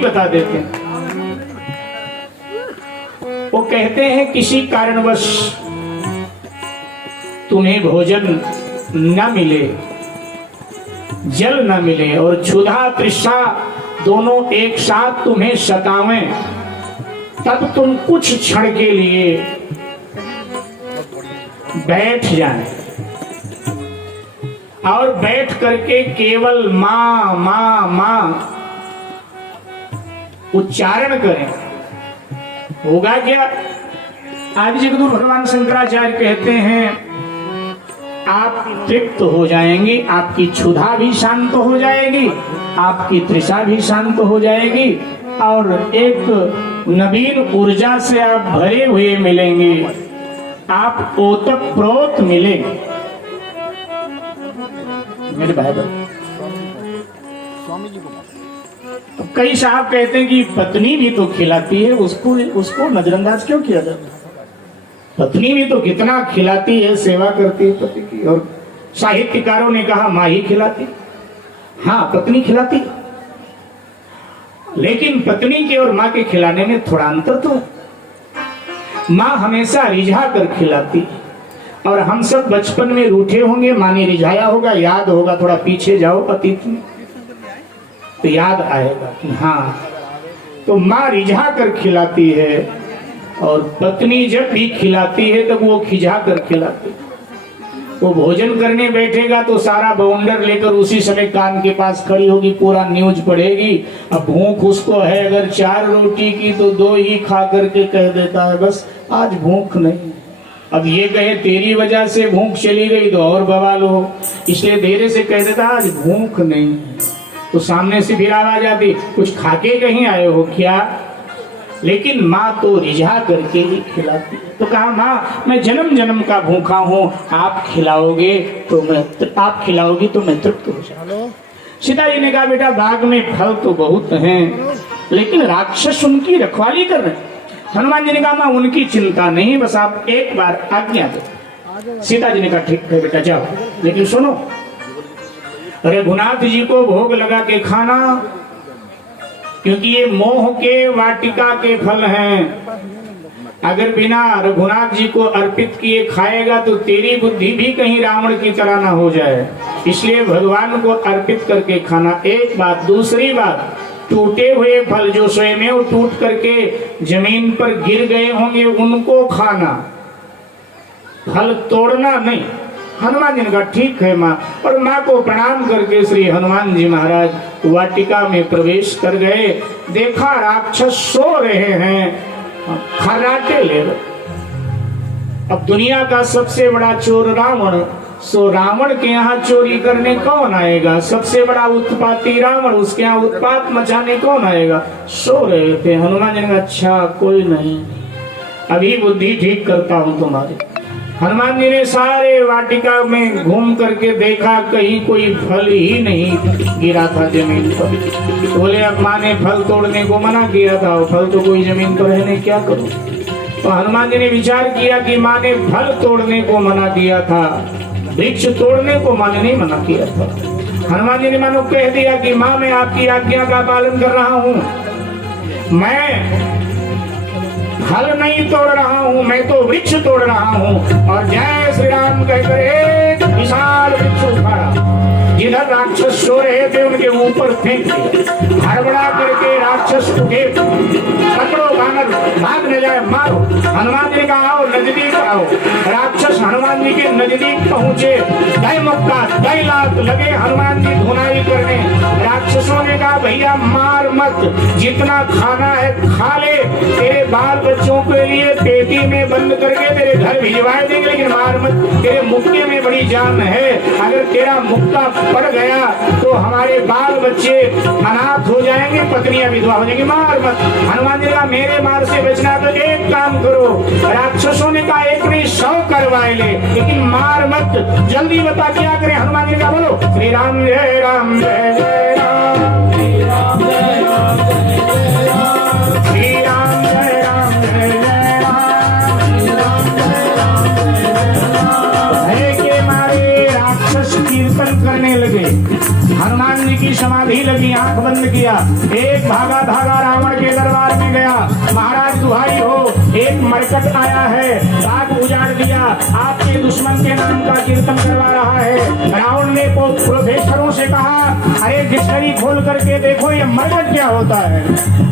बता देते हैं। वो कहते हैं किसी कारणवश तुम्हें भोजन न मिले, जल न मिले और क्षुधा तृष्णा दोनों एक साथ तुम्हें सतावें, तब तुम कुछ क्षण के लिए बैठ जाएं और बैठ करके केवल मां मां मां उच्चारण करें। होगा क्या? आदि जगदगुरु भगवान शंकराचार्य कहते हैं आप तृप्त हो जाएंगी, आपकी क्षुधा भी शांत हो जाएगी, आपकी तृषा भी शांत हो जाएगी और एक नवीन ऊर्जा से आप भरे हुए मिलेंगे, आप ओतप्रोत मिलेंगे। मेरे भाई तो कई साहब कहते हैं कि पत्नी भी तो खिलाती है, उसको नजरअंदाज क्यों किया जाता है? पत्नी भी तो कितना खिलाती है, सेवा करती है पति की। और साहित्यकारों ने कहा माँ ही खिलाती। हाँ, पत्नी खिलाती, लेकिन पत्नी के और माँ के खिलाने में थोड़ा अंतर तो है। माँ हमेशा रिझा कर खिलाती, और हम सब बचपन में रूठे होंगे, माँ ने रिझाया होगा, याद होगा, थोड़ा पीछे जाओ अतीत में तो याद आएगा कि हाँ, तो माँ रिझा कर खिलाती है और पत्नी जब भी खिलाती है तब वो खिझा कर खिलाती है। वो भोजन करने बैठेगा तो सारा बाउंडर लेकर उसी समय कान के पास खड़ी होगी, पूरा न्यूज पढ़ेगी। अब भूख उसको है अगर 4 रोटी की तो 2 ही खा करके कह देता है बस आज भूख नहीं। अब ये कहे तेरी वजह से भूख चली गई तो और बवाल हो, इसलिए देर से कह देता आज भूख नहीं। तो सामने से फिर आवाज आती कुछ खाके कहीं आए हो क्या? लेकिन माँ तो रिझा करके ही खिलाती। तो कहा माँ मैं जन्म जन्म का भूखा हूँ, आप खिलाओगी तो मैं तृप्त हो जाऊंगा। सीता जी ने कहा बेटा बाग में फल तो बहुत हैं, लेकिन राक्षस उनकी रखवाली कर रहे हैं। हनुमान जी ने कहा माँ उनकी चिंता नहीं, बस आप एक बार आज्ञा दो। सीता जी ने कहा ठीक है बेटा जाओ, लेकिन सुनो रघुनाथ जी को भोग लगा के खाना, क्योंकि ये मोह के वाटिका के फल हैं। अगर बिना रघुनाथ जी को अर्पित किए खाएगा तो तेरी बुद्धि भी कहीं रावण की तरह ना हो जाए, इसलिए भगवान को अर्पित करके खाना। एक बात। दूसरी बात, टूटे हुए फल जो स्वयं टूट करके जमीन पर गिर गए होंगे उनको खाना, फल तोड़ना नहीं। हनुमान जी ने कहा ठीक है माँ, और माँ को प्रणाम करके श्री हनुमान जी महाराज वाटिका में प्रवेश कर गए। देखा राक्षस सो रहे हैं, खर्राटे ले रहे। अब दुनिया का सबसे बड़ा चोर रावण, सो रावण के यहाँ चोरी करने कौन आएगा? सबसे बड़ा उत्पाती रावण, उसके यहाँ उत्पात मचाने कौन आएगा? सो रहे थे। हनुमान जी ने कहा अच्छा कोई नहीं, अभी बुद्धि ठीक करता हूँ तुम्हारी। हनुमान जी ने सारे वाटिका में घूम करके देखा, कहीं कोई फल ही नहीं गिरा था जमीन पर। बोले अब माँ ने फल तोड़ने को मना किया था, फल तो कोई जमीन पर है नहीं, क्या करूं? तो हनुमान जी ने विचार किया कि माँ ने फल तोड़ने को मना किया था, वृक्ष तोड़ने को माँ ने नहीं मना किया था। हनुमान जी ने मानो कह दिया कि माँ मैं आपकी आज्ञा का पालन कर रहा हूँ, मैं फल नहीं तोड़ रहा हूँ, मैं तो वृक्ष तोड़ रहा हूँ। और जय श्री राम कहकर एक विशाल वृक्ष उखाड़ा, जिधर राक्षस सो रहे थे उनके ऊपर फेंक दिया। हड़बड़ा करके राक्षस उठे, पकड़ो बानर, भाग न जाए, मारो। हनुमान जी ने कहा आओ नजदीक आओ। राक्षस हनुमान जी के नजदीक पहुंचे, दय मुक्का दय लात लगे हनुमान जी धुनाई करने। राक्षसों ने कहा भैया मार मत, जितना खाना है खा ले, तेरे बाल बच्चों के लिए पेटी में बंद करके तेरे घर भिजवा देंगे, लेकिन मार मत, तेरे मुक्के में बड़ी जान है। अगर तेरा मुक्का पड़ गया तो हमारे बाल बच्चे अनाथ हो जाएंगे, पत्नियां विधवा हो जाएंगी, मार मत। हनुमान जी का मेरे मार से बचना तो एक काम करो। राक्षसों ने कहा एक नहीं 100 करवाए ले, लेकिन मार मत, जल्दी बता क्या करें? हनुमान जी का बोलो श्री राम जय राम जय जय राम, श्री राम जय राम जय जय राम, श्री राम जय राम जय जय राम, श्री राम जय राम जय जय राम। भय के मारे राक्षस कीर्तन करने लगे। हनुमान जी की समाधि लगी, आंख बंद किया, एक भागा धागा रावण के दरबार में गया। महाराज दुहाई हो, एक मरकट आया है, बाग उजाड़ दिया, आपके दुश्मन के नाम का कीर्तन करवा रहा है। रावण ने प्रोफेसरों से कहा, अरे डिक्शनरी खोल करके देखो ये मरकट क्या होता है।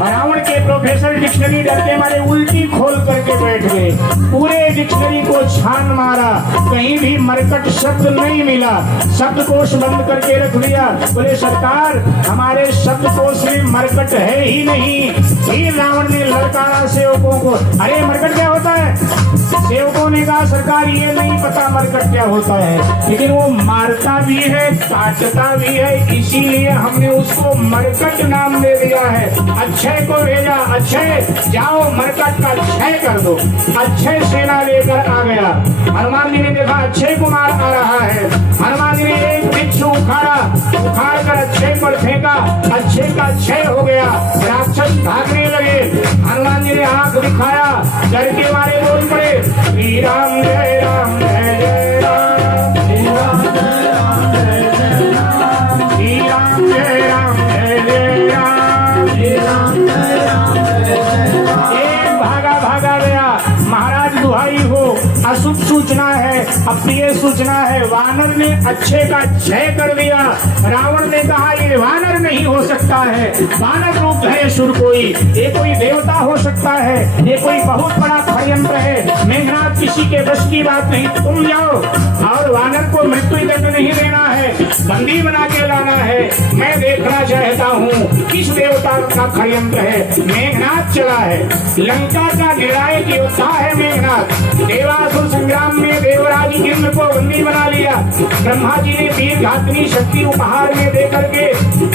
रावण के प्रोफेसर डिक्शनरी डरते मारे उल्टी खोल करके बैठ गए। पूरे डिक्शनरी को छान मारा, कहीं भी मरकट शब्द नहीं मिला। शब्दकोश बंद करके रख दिया। बोले सरकार, हमारे शब्दकोश में मरकट है ही नहीं। फिर रावण ने ललकारा सेवकों को, अरे मरकट क्या होता है? सेवकों ने कहा सरकार ये नहीं पता मरकट क्या होता है, लेकिन वो मारता भी है, काटता भी है, इसीलिए हमने उसको मरकट नाम दे दिया है। अक्षय को भेजा, अक्षय जाओ मरकट का क्षय कर दो। अक्षय सेना लेकर आ गया। हनुमान जी ने देखा अक्षय कुमार आ रहा है। हनुमान जी ने एक वृक्ष उखाड़ा, उखाड़ कर अक्षय पर फेंका, अक्षय का क्षय हो गया। राक्षस भागने लगे। हनुमान जी ने आंख दिखाया, डर के मारे बोल पड़े, श्री राम जय राम जय जय राम, श्री राम जय राम जय जय राम, श्री राम जय राम जय जय राम, श्री राम जय राम जय जय राम। एक भागा भागा गया। महाराज दुहाई हो, अशुभ सूचना है, अप्रिय सूचना है। वानर ने अक्षय का क्षय कर दिया। रावण ने कहा ये वानर नहीं हो सकता है, वानर रूप है सुर कोई, ये कोई देवता हो सकता है, ये कोई बहुत बड़ा षड्यंत्र है। मेघनाथ किसी के बस की बात नहीं, तुम जाओ और वानर को मृत्यु दंड नहीं देना है, बंदी बना के लाना है। मैं देखना चाहता हूँ किस देवता का षड्यंत्र है। मेघनाथ चला है, लंका का निर्णायक योद्धा है मेघनाथ। देवासुर संग्राम में देवराज इंद्र को बंदी बना लिया। ब्रह्मा जी ने वीर घातनी शक्ति उपहार में देकर के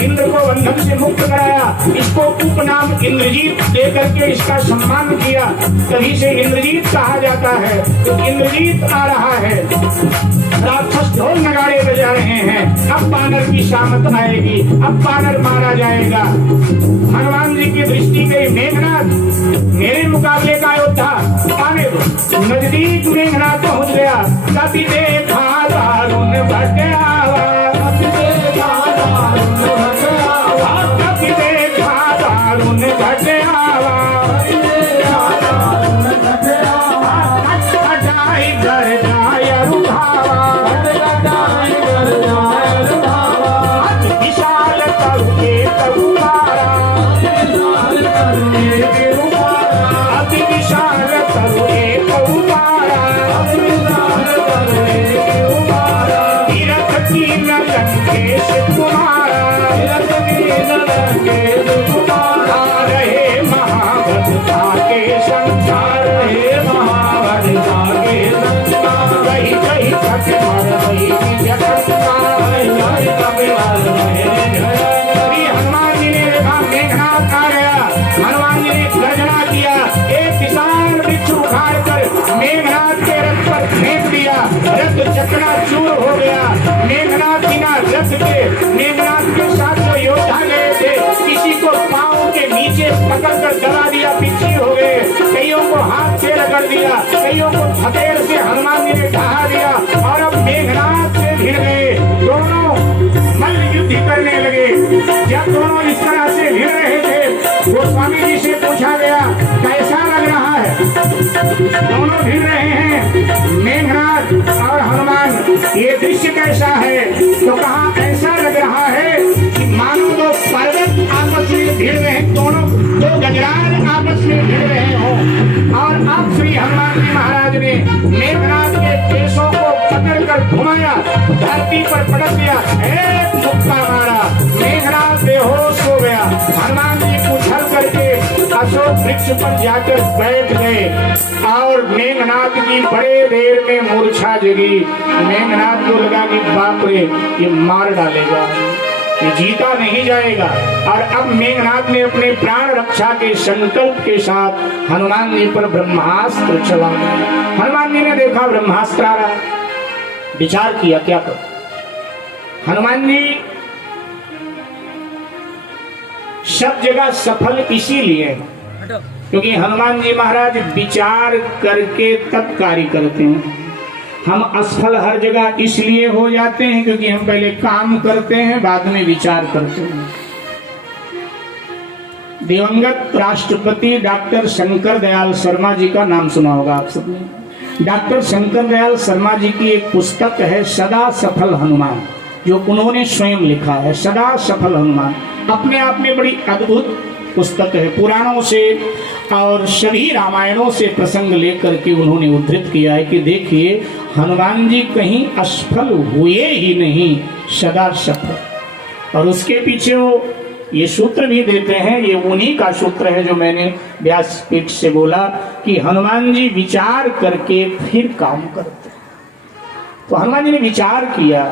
इंद्र को बंधन से मुक्त कराया। इसको उपनाम इंद्रजीत दे करके इसका सम्मान किया, तभी से इंद्रजीत कहा जाता है। तो इंद्रजीत आ रहा है, राक्षस ढोल नगाड़े बजा रहे हैं। अब बानर की शामत आएगी, अब बानर मारा जाएगा। हनुमान जी की दृष्टि गई, मेघनाथ मेरे मुकाबले का योद्धा आने दो। नजदीक मेघनाथ पहुंच गया। कभी देखा दारुण भटयावा, कभी देखा दारुण भटयावा, कभी देखा दारुण भटयावा, कभी देखा दारुण भटयावा। कटाई कर जाय रुधावा, कटाई कर जाय रुधावा। विशाल करके तरुआरा, विशाल करके तरुआरा, अति विशाल करके तरुआरा, अति विशाल करके तरुआरा। तीरथ की लंकेश कुमारा, तीरथ की लंकेश कुमारा। रहे महाभद्रता के संसार, रहे महाभद्रता के संसार। कहीं कहीं छठ मर रही जगन्नाथ, कहीं कभी मर रही। हनुमान जी ने देखा मेघनाथ आ गया। हनुमान जी ने गर्जना किया, एक विशाल वृक्ष उखाड़ कर मेघनाथ के रथ पर फेंक दिया। रथ चकनाचूर हो गया। मेघनाथ बिना रथ के, मेघनाथ के साथ जो योद्धा गए थे, किसी को पांव के नीचे पकड़ कर दबा दिया, पीछे हो गए। कईयों को हाथ से रगड़ दिया, कईयों को हथेर से हनुमान जी ने ढहा दिया। और अब मेघनाथ से भिड़ गए। दोनों मल्ल युद्ध करने लगे। जब दोनों इस तरह से भिड़ रहे थे, गोस्वामी जी से पूछा गया कैसा लग रहा है? दोनों भिड़ रहे हैं, मेघनाथ और हनुमान, ये दृश्य कैसा है? तो कहा ऐसा लग रहा है कि मानो दो पर्वत आपस में भिड़ रहे, दोनों दो गजराज आपस में भिड़ रहे हो। और अब श्री हनुमान जी महाराज ने मेघनाथ के केशों को पकड़ कर घुमाया, धरती पर पटक दिया, एक मुक्का मारा, मेघनाथ बेहोश हो गया। हनुमान जी उछल करके अशोक वृक्ष पर जाकर बैठ गए और मेघनाथ की बड़े देर में मूर्छा जगी। मेघनाथ को लगा कि बाप रे ये मार डालेगा, ये जीता नहीं जाएगा। और अब मेघनाथ ने अपने प्राण रक्षा के संकल्प के साथ हनुमान जी पर ब्रह्मास्त्र चला। हनुमान जी ने देखा ब्रह्मास्त्र आ रहा, विचार किया क्या करो। हनुमान जी सब जगह सफल इसीलिए क्योंकि हनुमान जी महाराज विचार करके तब कार्य करते हैं। हम असफल हर जगह इसलिए हो जाते हैं क्योंकि हम पहले काम करते हैं, बाद में विचार करते हैं। दिवंगत राष्ट्रपति डॉक्टर शंकर दयाल शर्मा जी का नाम सुना होगा आप सबने। डॉक्टर शंकर दयाल शर्मा जी की एक पुस्तक है सदा सफल हनुमान, जो उन्होंने स्वयं लिखा है। सदा सफल हनुमान अपने आप में बड़ी अद्भुत पुस्तक है। पुराणों से और सभी रामायणों से प्रसंग लेकर के उन्होंने उद्धृत किया है कि देखिए हनुमान जी कहीं असफल हुए ही नहीं, सदा सफल। और उसके पीछे वो ये सूत्र भी देते हैं, ये उन्हीं का सूत्र है जो मैंने व्यासपीठ से बोला कि हनुमान जी विचार करके फिर काम करते। तो हनुमान जी ने विचार किया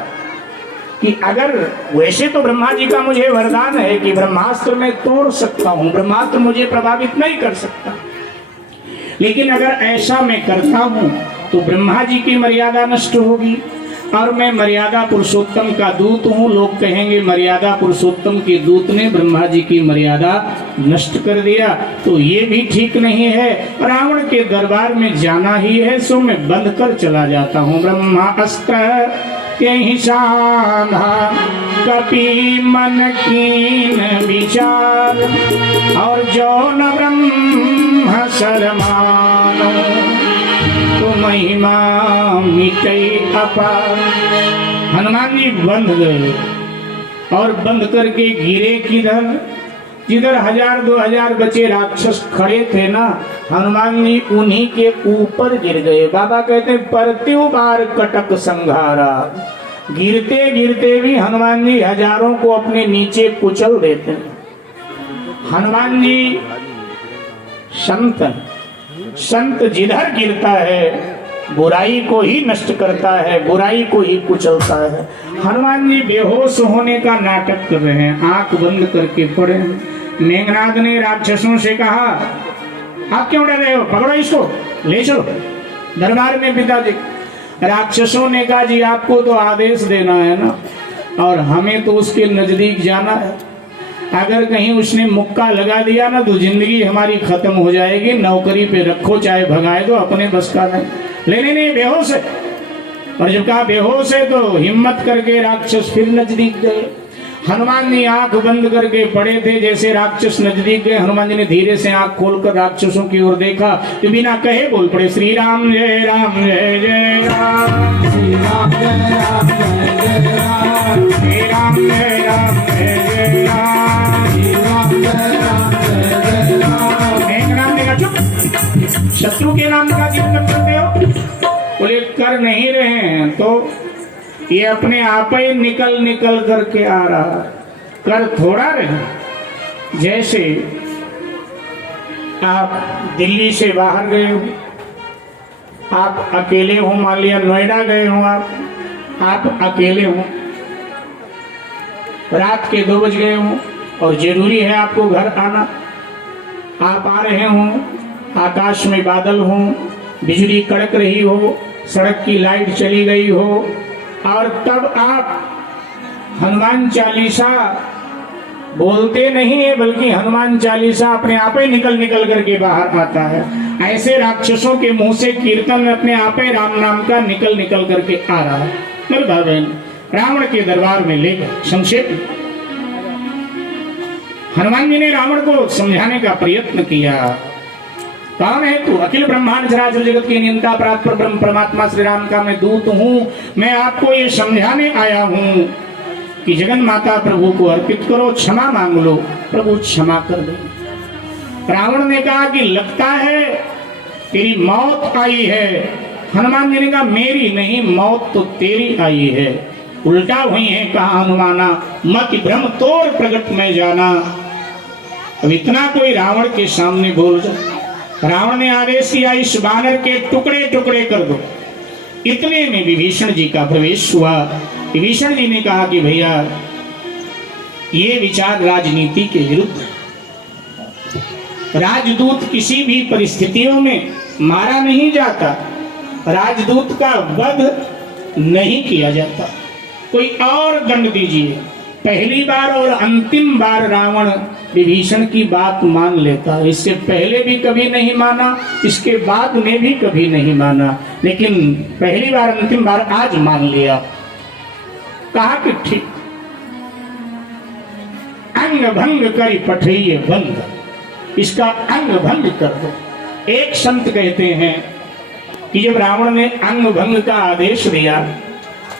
कि अगर वैसे तो ब्रह्मा जी का मुझे वरदान है कि ब्रह्मास्त्र में तोड़ सकता हूं, ब्रह्मास्त्र मुझे प्रभावित नहीं कर सकता, लेकिन अगर ऐसा मैं करता हूं तो ब्रह्मा जी की मर्यादा नष्ट होगी और मैं मर्यादा पुरुषोत्तम का दूत हूं। लोग कहेंगे मर्यादा पुरुषोत्तम के दूत ने ब्रह्मा जी की मर्यादा नष्ट कर दिया, तो ये भी ठीक नहीं है। रावण के दरबार में जाना ही है, सो मैं बंद कर चला जाता हूं। ब्रह्मास्त्र त्यहि साधा कपि मन कीन विचार, और जो न ब्रह्म शरमानो तो महिमा मिटई अपार। हनुमान जी बंद गए और बंद करके गिरे किधर, जिधर 1000-2000 बचे राक्षस खड़े थे ना, हनुमान जी उन्हीं के ऊपर गिर गए। बाबा कहते हैं परत्यु बार कटक संघारा, गिरते गिरते भी हनुमान जी हजारों को अपने नीचे कुचल देते हैं। हनुमान जी संत जिधर गिरता है बुराई को ही नष्ट करता है, बुराई को ही कुचलता है। हनुमान जी बेहोश होने का नाटक कर रहे हैं, आंख बंद करके पड़े हैं। मेघनाद ने राक्षसों से कहा आप क्यों डर रहे हो, पकड़ो इसको ले चलो दरबार में पिताजी। राक्षसों ने कहा जी आपको तो आदेश देना है ना, और हमें तो उसके नजदीक जाना है। अगर कहीं उसने मुक्का लगा दिया ना तो जिंदगी हमारी खत्म हो जाएगी। नौकरी पे रखो चाहे भगाए दो, अपने बस का नहीं। लेने नहीं बेहोश है। और जब कहा बेहोश है तो हिम्मत करके राक्षस फिर नजदीक गए। हनुमान जी आंख बंद करके पड़े थे, जैसे राक्षस नजदीक गए हनुमान जी ने धीरे से आंख खोलकर राक्षसों की ओर देखा तो बिना कहे बोल पड़े श्री राम जय राम जय जय राम, श्री राम जय राम जय जय राम, श्री राम जय राम जय जय राम, श्री राम जय राम जय जय राम। मेघनाद ने कहा चुप, शत्रु के नाम का कीर्तन करते हो? बोले कर नहीं रहे हैं तो ये अपने आप ही निकल निकल करके आ रहा, कर थोड़ा रहे। जैसे आप दिल्ली से बाहर गए हो, आप अकेले हो, मान लिया नोएडा गए हो, आप अकेले हो, रात के 2 बज गए हो और जरूरी है आपको घर आना। आप आ रहे हो, आकाश में बादल हो, बिजली कड़क रही हो, सड़क की लाइट चली गई हो, और तब आप हनुमान चालीसा बोलते नहीं है, बल्कि हनुमान चालीसा अपने आप ही निकल निकल करके बाहर आता है। ऐसे राक्षसों के मुंह से कीर्तन अपने आप ही राम नाम का निकल निकल करके आ रहा है। मेरे भाई बहन रावण के दरबार में ले गए। संक्षेप हनुमान जी ने रावण को समझाने का प्रयत्न किया। कौन है तू? अखिल ब्रह्मांड चराचर जगत की नियंता परात्पर ब्रह्म परमात्मा श्री राम का मैं दूत हूँ। मैं आपको ये समझाने आया हूँ कि जगन माता प्रभु को अर्पित करो, क्षमा मांग लो, प्रभु क्षमा कर दे। रावण ने कहा कि लगता है तेरी मौत आई है। हनुमान जी ने कहा मेरी नहीं, मौत तो तेरी आई है। उल्टा हुई है कहा हनुमाना, मत भ्रम तोड़ प्रगट में जाना। अब इतना कोई रावण के सामने बोल जाए। रावण ने आदेश किया इस बानर के टुकड़े टुकड़े कर दो। इतने में विभीषण जी का प्रवेश हुआ। विभीषण जी ने कहा कि भैया ये विचार राजनीति के विरुद्ध है। राजदूत किसी भी परिस्थितियों में मारा नहीं जाता, राजदूत का वध नहीं किया जाता। कोई और दंड दीजिए। पहली बार और अंतिम बार रावण विभीषण की बात मान लेता। इससे पहले भी कभी नहीं माना, इसके बाद में भी कभी नहीं माना, लेकिन पहली बार अंतिम बार आज मान लिया। कहा कि ठीक, अंग भंग करी पठइये बंद। इसका अंग भंग कर दो। एक संत कहते हैं कि जब रावण ने अंग भंग का आदेश दिया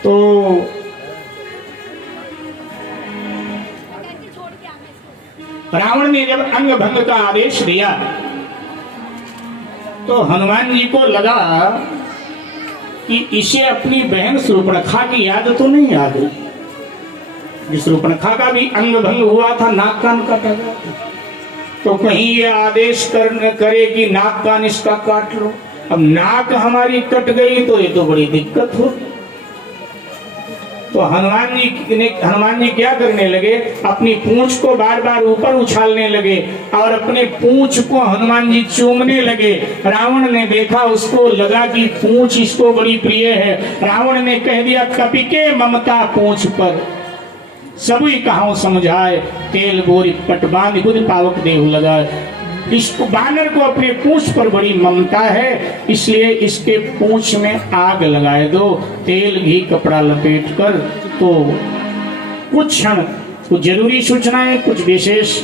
तो रावण ने जब अंग भंग का आदेश दिया तो हनुमान जी को लगा कि इसे अपनी बहन शूर्पणखा की याद तो नहीं आ गई। जिस शूर्पणखा का भी अंग भंग हुआ था, नाक कान कटा गया, तो कहीं ये आदेश करे कि नाक कान इसका काट लो। अब नाक हमारी कट गई तो ये तो बड़ी दिक्कत हो। तो हनुमान जी क्या करने लगे, अपनी पूंछ को बार बार ऊपर उछालने लगे और अपने पूंछ को हनुमान जी चूमने लगे। रावण ने देखा, उसको लगा कि पूंछ इसको बड़ी प्रिय है। रावण ने कह दिया, कपिके ममता पूंछ पर सभी कहां समझाए, तेल गोरी पटबान खुद पावक देव लगाए। इसको बानर को अपने पूंछ पर बड़ी ममता है, इसलिए इसके पूंछ में आग लगाए दो, तेल घी कपड़ा लपेट कर। तो कुछ क्षण कुछ जरूरी सूचनाएं, कुछ विशेष